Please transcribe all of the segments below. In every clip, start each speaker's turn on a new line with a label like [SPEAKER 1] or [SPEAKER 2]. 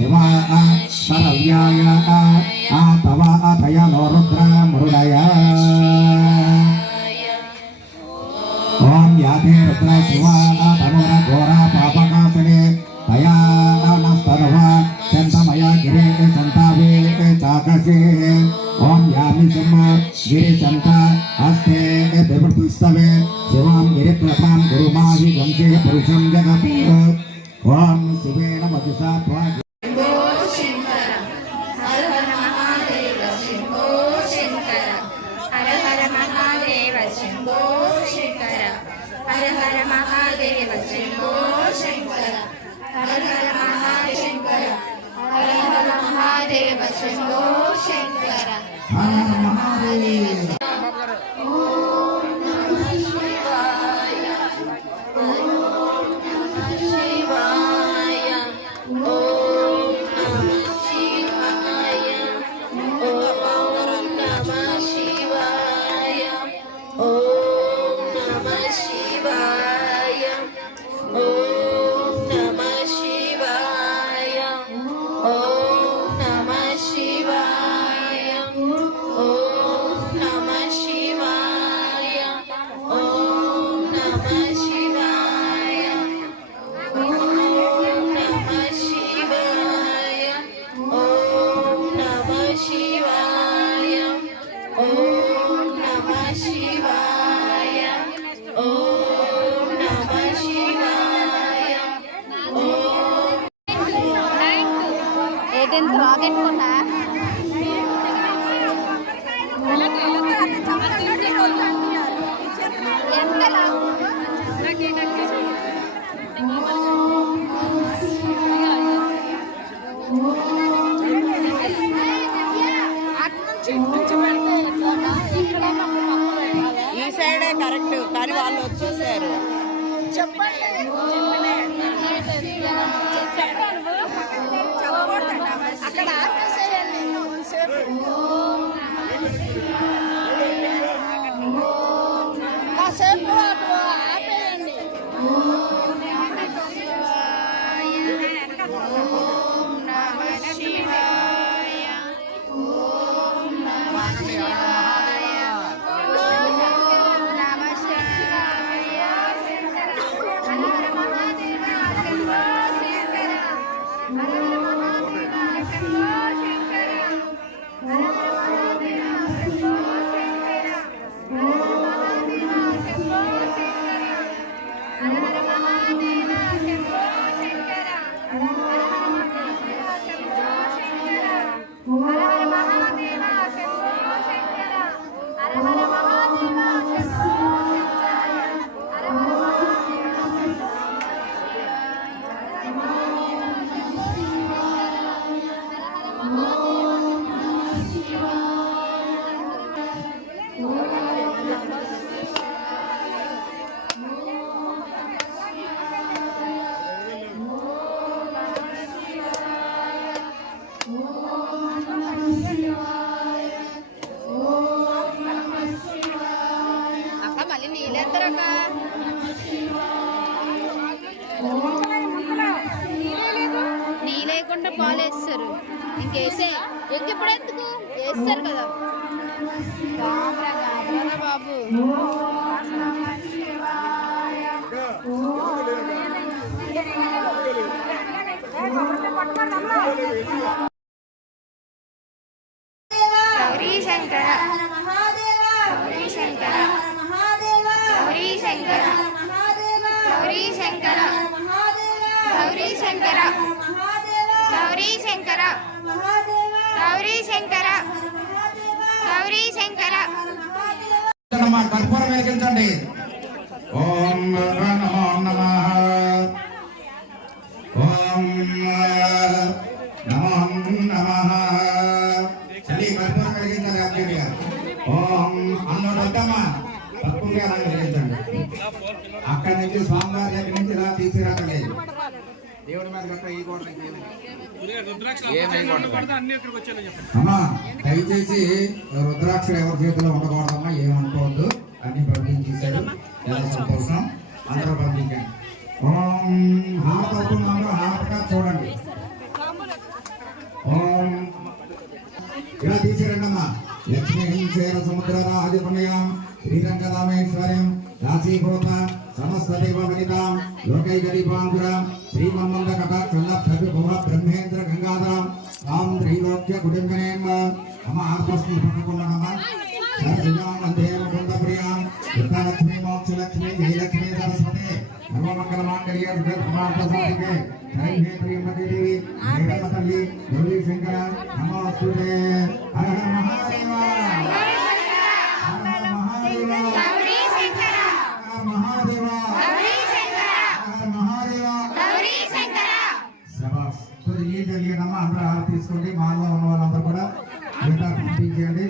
[SPEAKER 1] శివా సరవ్యాయ ఆ తవ అథయ నో రుద్ర మృడయ ఓం యాతే రుద్ర శివా తనుర ఘోర పాపకాశనే తయా నస్తనవ చంతమయ గిరే చంతావే చాకసే ఓం యామి సింహ గిరి చంత హస్తే బివృతిస్తవే శివాం గిరిప్రభాం గురుమాహి గంగే పురుషం జగత్ ఓం శివేన వజసా
[SPEAKER 2] ఈ సైడే కరెక్ట్ కానీ వాళ్ళు వచ్చేసారు
[SPEAKER 3] అక్కడ Oh, ఇంకేసే ఇంకెప్పుడు ఎందుకు వేస్తారు కదా. బాబు
[SPEAKER 4] గౌరీ శంకర గౌరీ శంకర గౌరీ శంకర గౌరీ శంకర గౌరీ శంకర గౌరీ శంకర గౌరీ శంకర. గౌరీ శంకర.
[SPEAKER 1] కర్పూరం వెలిగించండి. ఓం నమో నమ. ఓం నమో నమ. చలి కర్పూరం ఓం వెలిగించండి. అక్కడి నుంచి స్వామివారి దగ్గర నుంచి ఇలా తీసుకురాకండి దేవుడి మీద గట్రా ఈ గోడ అమ్మా దయచేసి రుద్రాక్షలు ఎవరి చేతిలో ఉండకూడదమ్మా ఏమనుకోవద్దు అన్ని పంపించేశారు చాలా సంతోషం. అందరూ పంపించండి ఓం హారత అవుతుందమ్మా హారతగా చూడండి. ఓం. ఇలా తీసుకురండమ్మా లక్ష్మీ హింసేన సముద్ర రాజపుణ్యం శ్రీరంగరామేశ్వరం రాశీభూత సమస్త దేవ వనితాం శ్రీమన్మంద బ్రహ్మేంద్ర గంగాధరాం తాం త్రైలోక్య కుటుంబినేం అమ్మ ఆత్మస్మి పట్టుకున్నానమ్మా సరసిజాం వందే ముకుంద ప్రియాం మోక్షలక్ష్మి జయలక్ష్మి సరస్వతి. దేవి జగన్మ తల్లి గౌరీ శంకర నమోస్తుతే. శబాష్ ఏం తెలియదమ్మా అందరూ ఆహారం తీసుకోండి మాలో ఉన్న వాళ్ళందరూ కూడా మిగతా పంపించేయండి.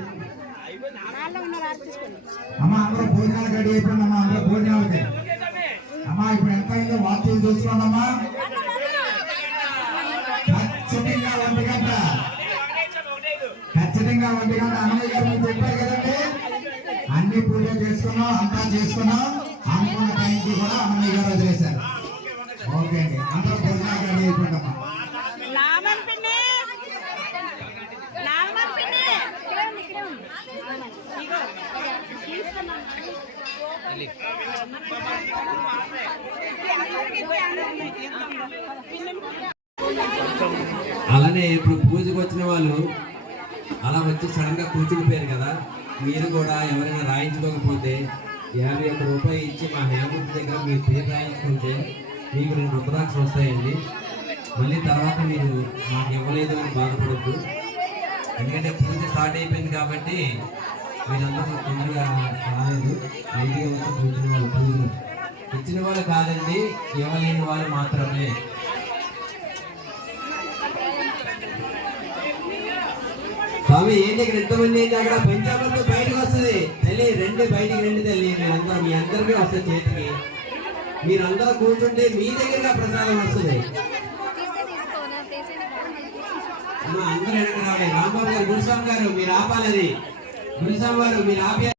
[SPEAKER 1] అమ్మ అందరూ భోజనాలు గడి అయిపోయింది అమ్మా అందరూ భోజనాలకి. అమ్మా ఇప్పుడు ఎంత అయిందో వార్తలు చూసుకోండి ఖచ్చితంగా ఒంటి గంట. ఖచ్చితంగా ఒంటి గంట. అన్నయ్య గారు మీకు చెప్పారు కదండి. అన్ని పూజలు చేసుకున్నాం అంతా చేసుకున్నాం. అనుకున్న టైంకి కూడా అన్నయ్య గారు వదిలేశారు. ఓకే అండి అందరూ భోజనాలు గడి అయిపోయిందమ్మా
[SPEAKER 5] అలానే ఇప్పుడు పూజకు వచ్చిన వాళ్ళు అలా వచ్చి సడన్గా కూర్చునిపోయారు కదా. మీరు కూడా ఎవరైనా రాయించుకోకపోతే యాభై ఒక్క రూపాయలు ఇచ్చి మా హేమూర్తి దగ్గర మీరు పేరు రాయించుకుంటే మీకు రెండు రుద్రాక్ష వస్తాయండి. మళ్ళీ తర్వాత మీరు మాకు ఇవ్వలేదు అని బాధపడద్దు. ఎందుకంటే పూజ స్టార్ట్ అయిపోయింది కాబట్టి మీరందరూ తొందరగా రాలేదు. ఐడియా వచ్చి కూర్చుని వాళ్ళు పూజలు ఇచ్చిన వాళ్ళు కాదండి ఇవ్వలేని వాళ్ళు మాత్రమే. స్వామి ఏంటి ఇక్కడ ఎంతమంది ఏంటి అక్కడ పంచామృతం బయటకు వస్తుంది? తల్లి రెండు బయటికి రెండు తల్లి మీరందరూ మీ అందరికీ వస్తుంది చేతికి. మీరందరూ కూర్చుంటే మీ దగ్గరగా ప్రసాదం వస్తుంది. అమ్మా అందరూ వెనక రావాలి. రాంబాబు గారు గురుస్వామి గారు మీరు ఆపాలి అది గురుస్వామి గారు మీరు ఆపే